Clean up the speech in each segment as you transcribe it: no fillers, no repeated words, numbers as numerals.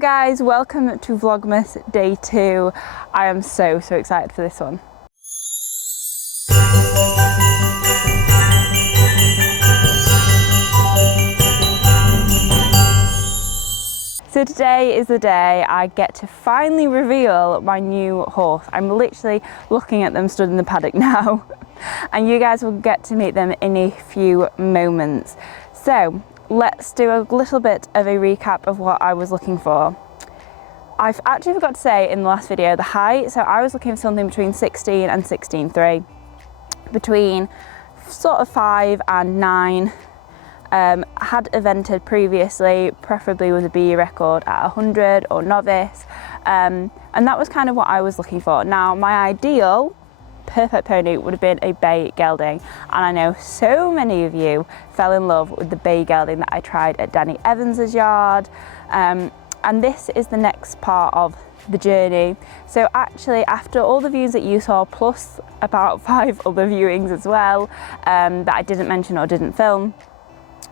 Hello guys, welcome to Vlogmas day 2. I am so excited for this one. So today is the day I get to finally reveal my new horse. I'm literally looking at them stood in the paddock now and you guys will get to meet them in a few moments. So let's do a little bit of a recap of what I was looking for. I've actually forgot to say in the last video the height, so I was looking for something between 16 and 16.3, between sort of 5 and 9. Had evented previously, preferably with a BE record at 100 or novice, and that was kind of what I was looking for. Now my ideal perfect pony would have been a bay gelding, and I know so many of you fell in love with the bay gelding that I tried at Danny Evans's yard, and this is the next part of the journey. So actually, after all the views that you saw, plus about 5 other viewings as well, that I didn't mention or didn't film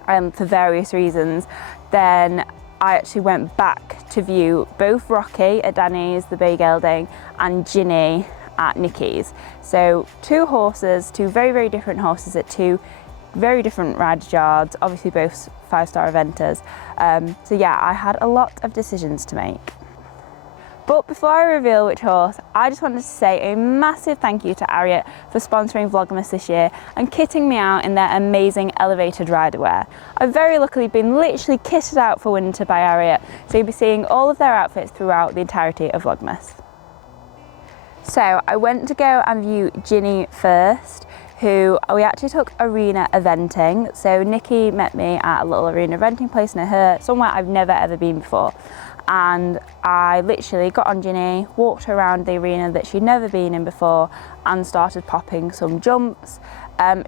for various reasons, then I actually went back to view both Rocky at Danny's, the bay gelding, and Jinny at Nikki's. So 2 horses, 2 very different horses at 2 very different riders' yards, obviously both 5-star eventers. So yeah, I had a lot of decisions to make. But before I reveal which horse, I just wanted to say a massive thank you to Ariat for sponsoring Vlogmas this year and kitting me out in their amazing elevated rider wear. I've very luckily been literally kitted out for winter by Ariat, so you'll be seeing all of their outfits throughout the entirety of Vlogmas. So I went to go and view Jinny first, who we actually took arena eventing. So Nikki met me at a little arena eventing place near her, somewhere I've never ever been before. And I literally got on Jinny, walked around the arena that she'd never been in before, and started popping some jumps.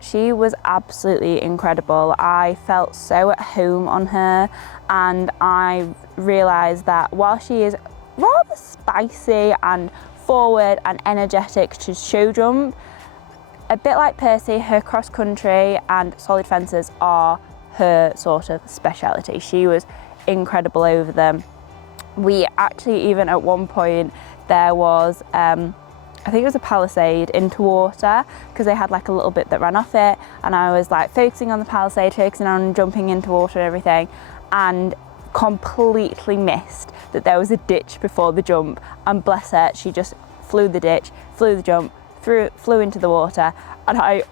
She was absolutely incredible. I felt so at home on her, and I realised that while she is rather spicy and forward and energetic to show jump, a bit like Percy, her cross country and solid fences are her sort of speciality. She was incredible over them. We actually, even at one point, there was, I think it was a palisade into water, because they had like a little bit that ran off it, and I was like focusing on the palisade, focusing on jumping into water and everything, and completely missed that there was a ditch before the jump, and bless her, she just flew the ditch, flew the jump, flew into the water, and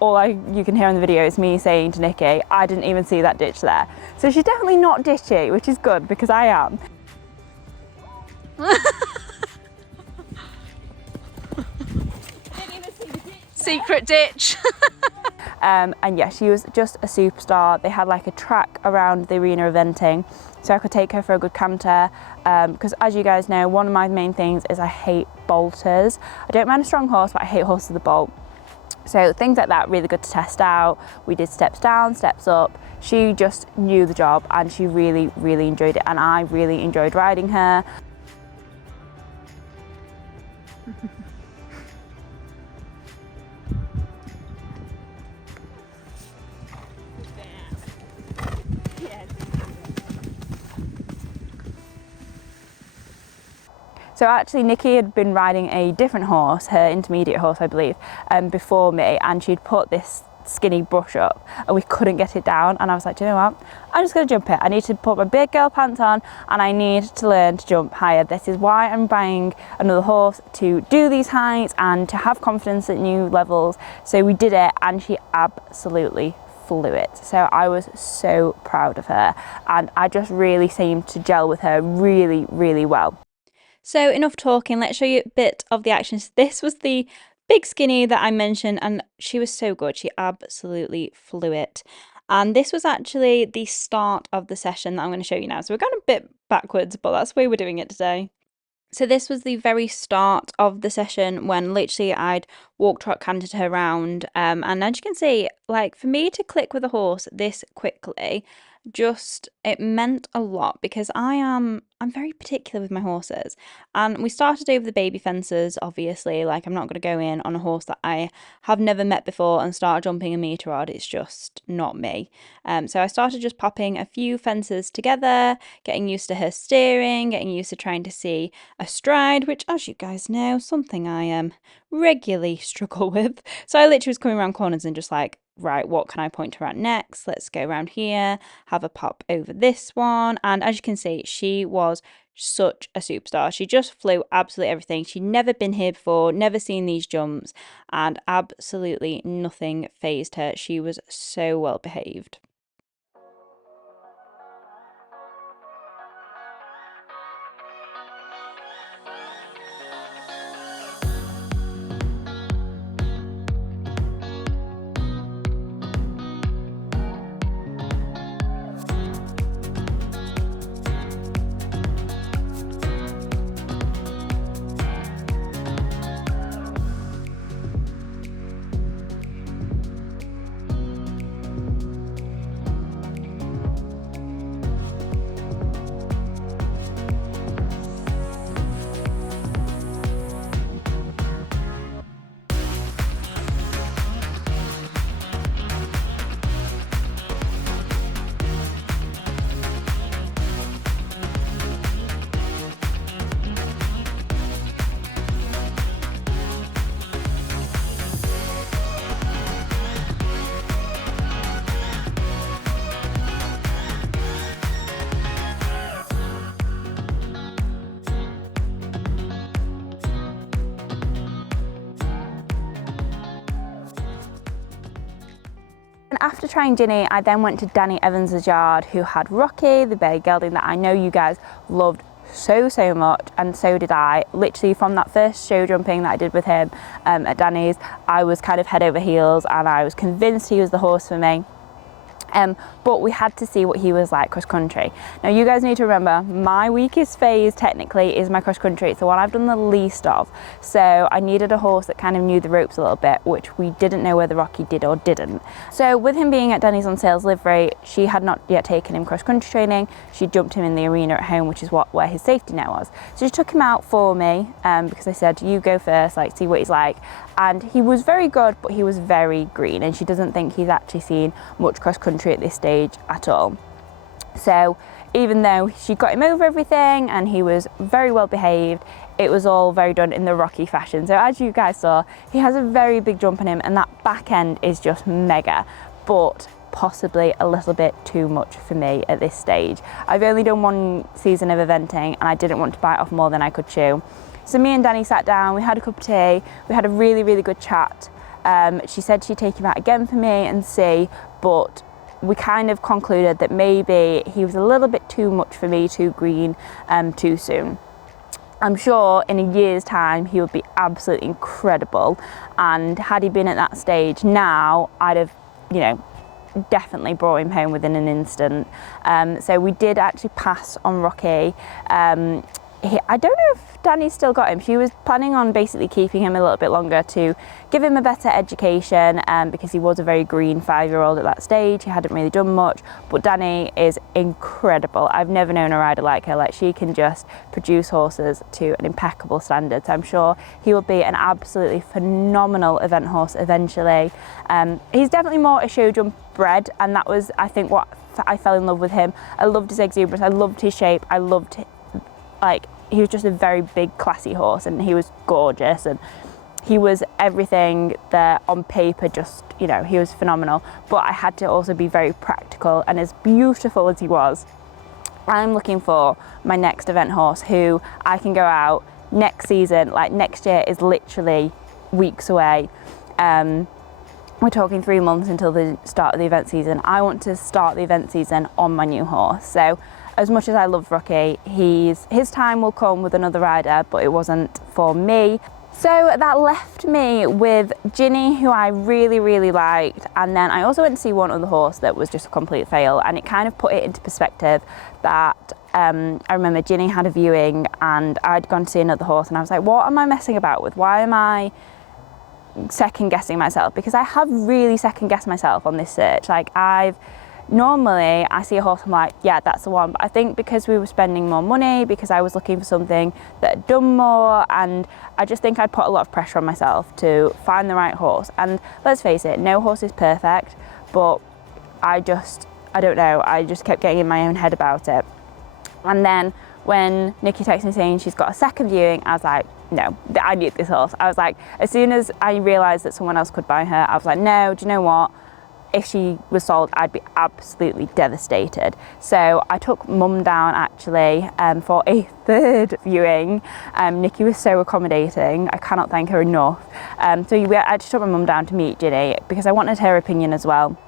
you can hear on the video is me saying to Nikki, I didn't even see that ditch there. So she's definitely not ditchy, which is good because I am. Secret ditch. And yeah, she was just a superstar. They had like a track around the arena eventing, so I could take her for a good canter, because as you guys know, one of my main things is I hate bolters. I don't mind a strong horse, but I hate horses that bolt. So things like that, really good to test out. We did steps down, steps up. She just knew the job, and she really enjoyed it, and I really enjoyed riding her. So actually Nikki had been riding a different horse, her intermediate horse I believe, before me, and she'd put this skinny brush up and we couldn't get it down, and I was like, do you know what, I'm just going to jump it. I need to put my big girl pants on and I need to learn to jump higher. This is why I'm buying another horse, to do these heights and to have confidence at new levels. So we did it, and she absolutely flew it. So I was so proud of her, and I just really seemed to gel with her really well. So enough talking, let's show you a bit of the action. This was the big skinny that I mentioned, and she was so good. She absolutely flew it. And this was actually the start of the session that I'm going to show you now. So we're going a bit backwards, but that's the way we're doing it today. So this was the very start of the session, when literally I'd walked, trot, cantered her around, and as you can see, like for me to click with a horse this quickly, it meant a lot because I'm very particular with my horses. And we started over the baby fences, obviously. Like, I'm not going to go in on a horse that I have never met before and start jumping a meter rod. It's just not me. So I started just popping a few fences together, getting used to her steering, getting used to trying to see a stride, which, as you guys know, something I regularly struggle with. So I literally was coming around corners and just like, right, what can I point her at next? Let's go around here, have a pop over this one. And as you can see, she was such a superstar. She just flew absolutely everything. She'd never been here before, never seen these jumps, and absolutely nothing fazed her. She was so well behaved. And after trying Jinny, I then went to Danny Evans's yard, who had Rocky, the bay gelding that I know you guys loved so much, and so did I. Literally from that first show jumping that I did with him at Danny's, I was kind of head over heels and I was convinced he was the horse for me. But we had to see what he was like cross country. Now you guys need to remember, my weakest phase technically is my cross country. It's the one I've done the least of. So I needed a horse that kind of knew the ropes a little bit, which we didn't know whether Rocky did or didn't. So with him being at Danny's on sales livery, she had not yet taken him cross country training. She jumped him in the arena at home, which is where his safety net was. So she took him out for me because I said, you go first, like see what he's like. And he was very good, but he was very green, and she doesn't think he's actually seen much cross country at this stage at all. So even though she got him over everything and he was very well behaved, it was all very done in the Rocky fashion. So as you guys saw, he has a very big jump in him, and that back end is just mega, but possibly a little bit too much for me at this stage. I've only done one season of eventing and I didn't want to bite off more than I could chew. So me and Danny sat down, we had a cup of tea, we had a really good chat. She said she'd take him out again for me and see, but we kind of concluded that maybe he was a little bit too much for me, too green, too soon. I'm sure in a year's time he would be absolutely incredible, and had he been at that stage now, I'd have, you know, definitely brought him home within an instant. So we did actually pass on Rocky. I don't know if Danny's still got him. She was planning on basically keeping him a little bit longer to give him a better education, because he was a very green 5-year-old at that stage. He hadn't really done much, but Danny is incredible. I've never known a rider like her. Like, she can just produce horses to an impeccable standard. So I'm sure he will be an absolutely phenomenal event horse eventually. He's definitely more a show jump bred, and that was, I think, what I fell in love with him. I loved his exuberance, I loved his shape, I loved, like, he was just a very big classy horse, and he was gorgeous, and he was everything that on paper just, you know, he was phenomenal. But I had to also be very practical, and as beautiful as he was, I'm looking for my next event horse who I can go out next season. Like, next year is literally weeks away. We're talking 3 months until the start of the event season. I want to start the event season on my new horse. So as much as I love Rocky, his time will come with another rider, but it wasn't for me. So that left me with Jinny, who I really liked, and then I also went to see one other horse that was just a complete fail, and it kind of put it into perspective that I remember Jinny had a viewing and I'd gone to see another horse, and I was like, what am I messing about with? Why am I second guessing myself? Because I have really second guessed myself on this search. Like, I've normally I see a horse, I'm like, yeah, that's the one. But I think because we were spending more money, because I was looking for something that had done more, and I just think I'd put a lot of pressure on myself to find the right horse. And let's face it, no horse is perfect, but I don't know, I just kept getting in my own head about it. And then when Nikki texted me saying she's got a second viewing, I was like, no, I need this horse. I was like, as soon as I realised that someone else could buy her, I was like, no, do you know what? If she was sold, I'd be absolutely devastated. So I took mum down actually for a third viewing. Nikki was so accommodating. I cannot thank her enough. So I just took my mum down to meet Jinny because I wanted her opinion as well.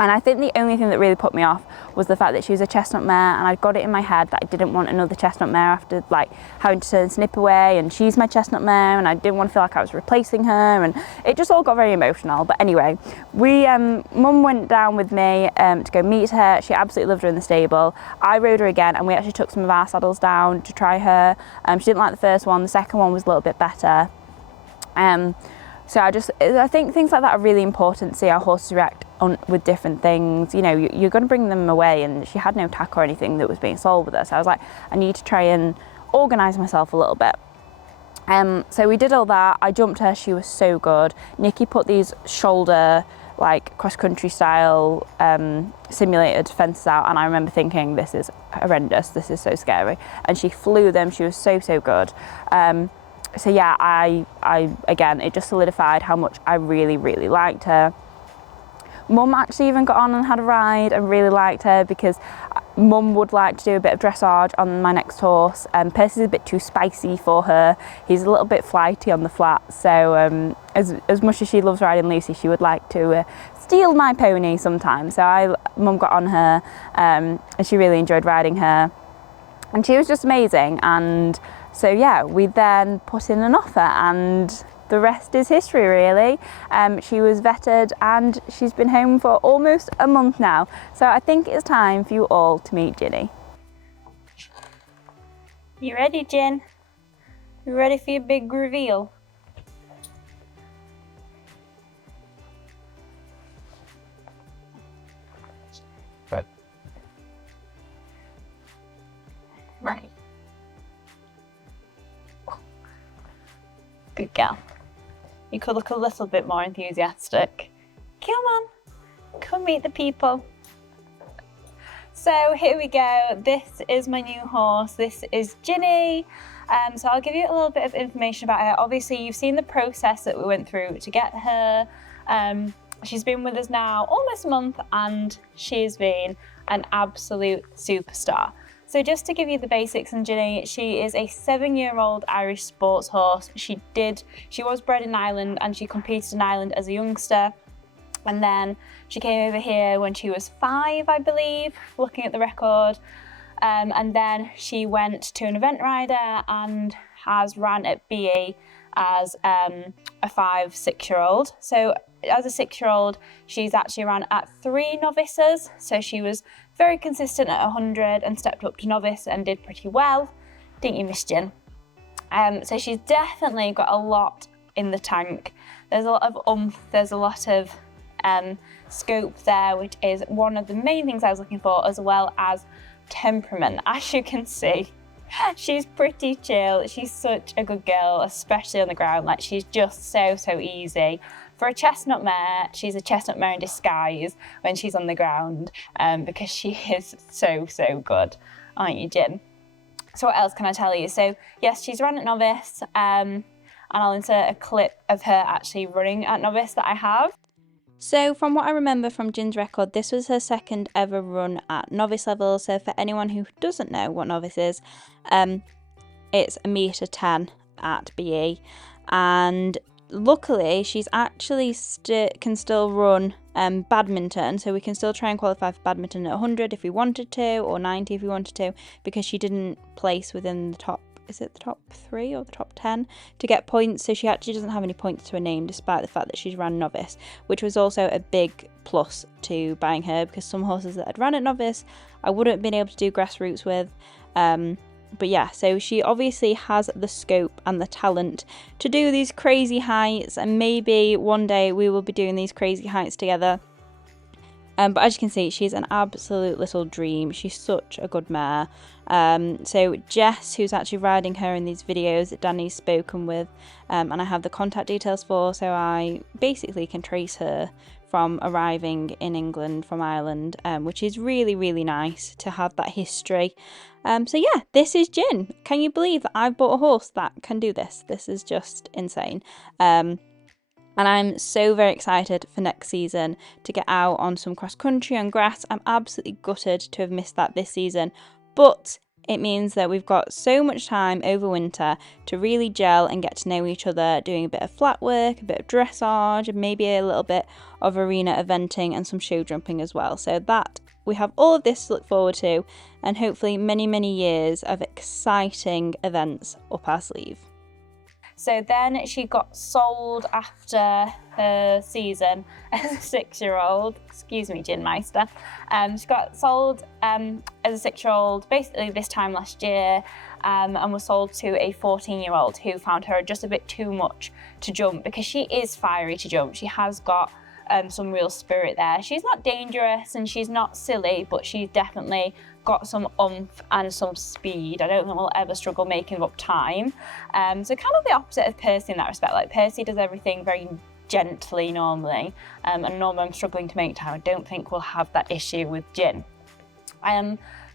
And I think the only thing that really put me off was the fact that she was a chestnut mare, and I'd got it in my head that I didn't want another chestnut mare after like having to turn Snip away, and she's my chestnut mare, and I didn't want to feel like I was replacing her, and it just all got very emotional. But anyway, mum went down with me to go meet her. She absolutely loved her in the stable. I rode her again, and we actually took some of our saddles down to try her. She didn't like the first one. The second one was a little bit better. So I think things like that are really important to see how horses react with different things. You know, you're going to bring them away, and she had no tack or anything that was being sold with her. So I was like, I need to try and organise myself a little bit. So we did all that. I jumped her. She was so good. Nikki put these shoulder, like cross-country style simulated fences out, and I remember thinking, this is horrendous. This is so scary. And she flew them. She was so good. So yeah, I again, it just solidified how much I really liked her. Mum actually even got on and had a ride and really liked her, because Mum would like to do a bit of dressage on my next horse. Percy's a bit too spicy for her. He's a little bit flighty on the flat, so as much as she loves riding Lucy, she would like to steal my pony sometimes. So Mum got on her, and she really enjoyed riding her, and she was just amazing. And so yeah, we then put in an offer, and the rest is history really. She was vetted, and she's been home for almost a month now. So I think it's time for you all to meet Jinny. You ready, Jin? You ready for your big reveal? Right. Good girl. You could look a little bit more enthusiastic. Come on, come meet the people. So here we go. This is my new horse. This is Jinny. So I'll give you a little bit of information about her. Obviously, you've seen the process that we went through to get her. She's been with us now almost a month, and she's been an absolute superstar. So just to give you the basics on Jinny, she is a 7-year-old Irish sports horse. She was bred in Ireland, and she competed in Ireland as a youngster. And then she came over here when she was 5, I believe, looking at the record. And then she went to an event rider and has ran at BE as a 5-6-year-old. So as a 6-year-old, she's actually ran at 3 novices. So she was very consistent at 100 and stepped up to novice and did pretty well. Didn't you, Miss Jin? So she's definitely got a lot in the tank. There's a lot of oomph, there's a lot of scope there, which is one of the main things I was looking for, as well as temperament. As you can see, she's pretty chill. She's such a good girl, especially on the ground. Like, she's just so easy. For a chestnut mare, she's a chestnut mare in disguise when she's on the ground, because she is so good, aren't you, Jim? So what else can I tell you? So yes, she's run at novice, and I'll insert a clip of her actually running at novice that I have. So from what I remember from Jin's record, this was her second ever run at novice level. So for anyone who doesn't know what novice is, it's 1.10 m at BE, and luckily she's actually can still run badminton, so we can still try and qualify for badminton at 100 if we wanted to, or 90 if we wanted to, because she didn't place within the top, is it the top 3 or the top 10 to get points. So she actually doesn't have any points to her name, despite the fact that she's ran novice, which was also a big plus to buying her, because some horses that had ran at novice I wouldn't have been able to do grassroots with. But yeah, so she obviously has the scope and the talent to do these crazy heights, and maybe one day we will be doing these crazy heights together. But as you can see, she's an absolute little dream. She's such a good mare. So Jess, who's actually riding her in these videos that Danny's spoken with, and I have the contact details for, so I basically can trace her from arriving in England from Ireland, which is really, really nice to have that history. So yeah, this is Jin. Can you believe that I've bought a horse that can do this? This is just insane. And I'm so very excited for next season to get out on some cross country on grass. I'm absolutely gutted to have missed that this season, but it means that we've got so much time over winter to really gel and get to know each other, doing a bit of flat work, a bit of dressage, and maybe a little bit of arena eventing and some show jumping as well. So that we have all of this to look forward to, and hopefully many, many years of exciting events up our sleeve. So then she got sold after her season as a 6-year-old. Excuse me, Gin Meister. She got sold as a 6-year-old basically this time last year, and was sold to a 14-year-old who found her just a bit too much to jump, because she is fiery to jump. She has got some real spirit there. She's not dangerous and she's not silly, but she's definitely got some oomph and some speed. I don't think we'll ever struggle making up time. So kind of the opposite of Percy in that respect. Like, Percy does everything very gently normally, and normally I'm struggling to make time. I don't think we'll have that issue with Jin.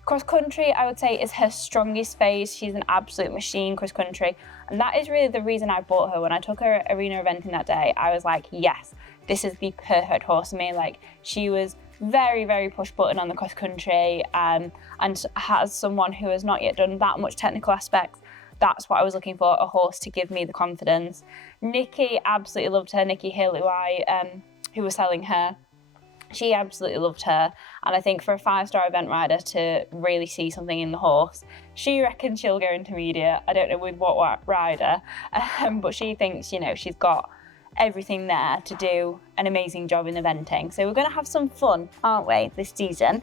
Cross country, I would say, is her strongest phase. She's an absolute machine cross country, and that is really the reason I bought her. When I took her arena eventing that day, I was like, yes, this is the perfect horse for me. Like, she was very, very push button on the cross country, and as someone who has not yet done that much technical aspects, that's what I was looking for, a horse to give me the confidence. Nikki absolutely loved her. Nikki Hill, who was selling her, she absolutely loved her. And I think for a 5-star event rider to really see something in the horse, she reckons she'll go intermediate. I don't know with what rider, but she thinks, you know, she's got everything there to do an amazing job in eventing. So we're going to have some fun, aren't we, this season?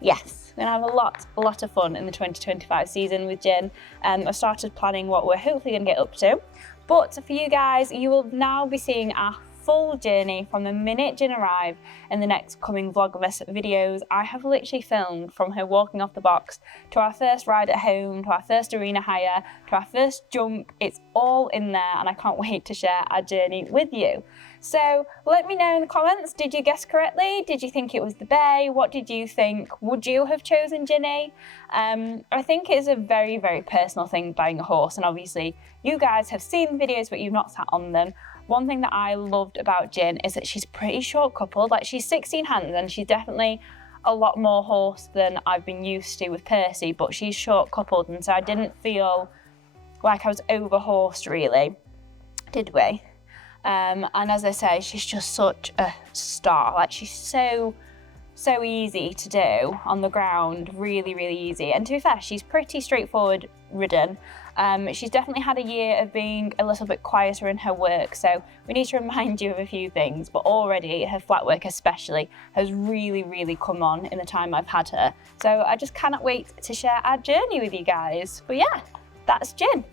Yes, we're going to have a lot of fun in the 2025 season with Jin. I've started planning what we're hopefully going to get up to. But for you guys, you will now be seeing our full journey from the minute Jin arrived in the next coming Vlogmas videos. I have literally filmed from her walking off the box to our first ride at home, to our first arena hire, to our first jump. It's all in there, and I can't wait to share our journey with you. So let me know in the comments, did you guess correctly? Did you think it was the bay? What did you think? Would you have chosen Jinny? I think it's a very, very personal thing, buying a horse, and obviously you guys have seen the videos but you've not sat on them. One thing that I loved about Jin is that she's pretty short coupled. Like, she's 16 hands and she's definitely a lot more horse than I've been used to with Percy, but she's short coupled, and so I didn't feel like I was over horsed really, did we? And as I say, she's just such a star. Like, she's so easy to do on the ground, really, really easy. And to be fair, she's pretty straightforward ridden. She's definitely had a year of being a little bit quieter in her work, so we need to remind you of a few things, but already her flat work especially has really, really come on in the time I've had her. So I just cannot wait to share our journey with you guys. But yeah, that's Jin.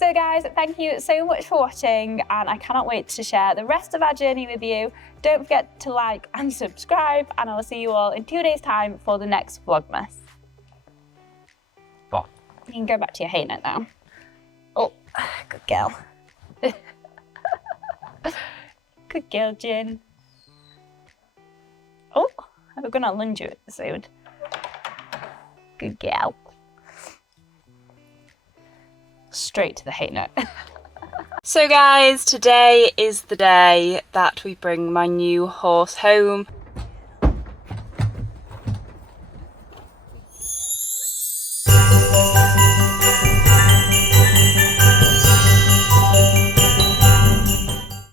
So guys, thank you so much for watching, and I cannot wait to share the rest of our journey with you. Don't forget to like and subscribe, and I will see you all in 2 days' time for the next Vlogmas. Bye. You can go back to your hay net now. Oh, good girl. Good girl, Jin. Oh, we're gonna lunge it soon. Good girl. Straight to the hay net. So guys, today is the day that we bring my new horse home.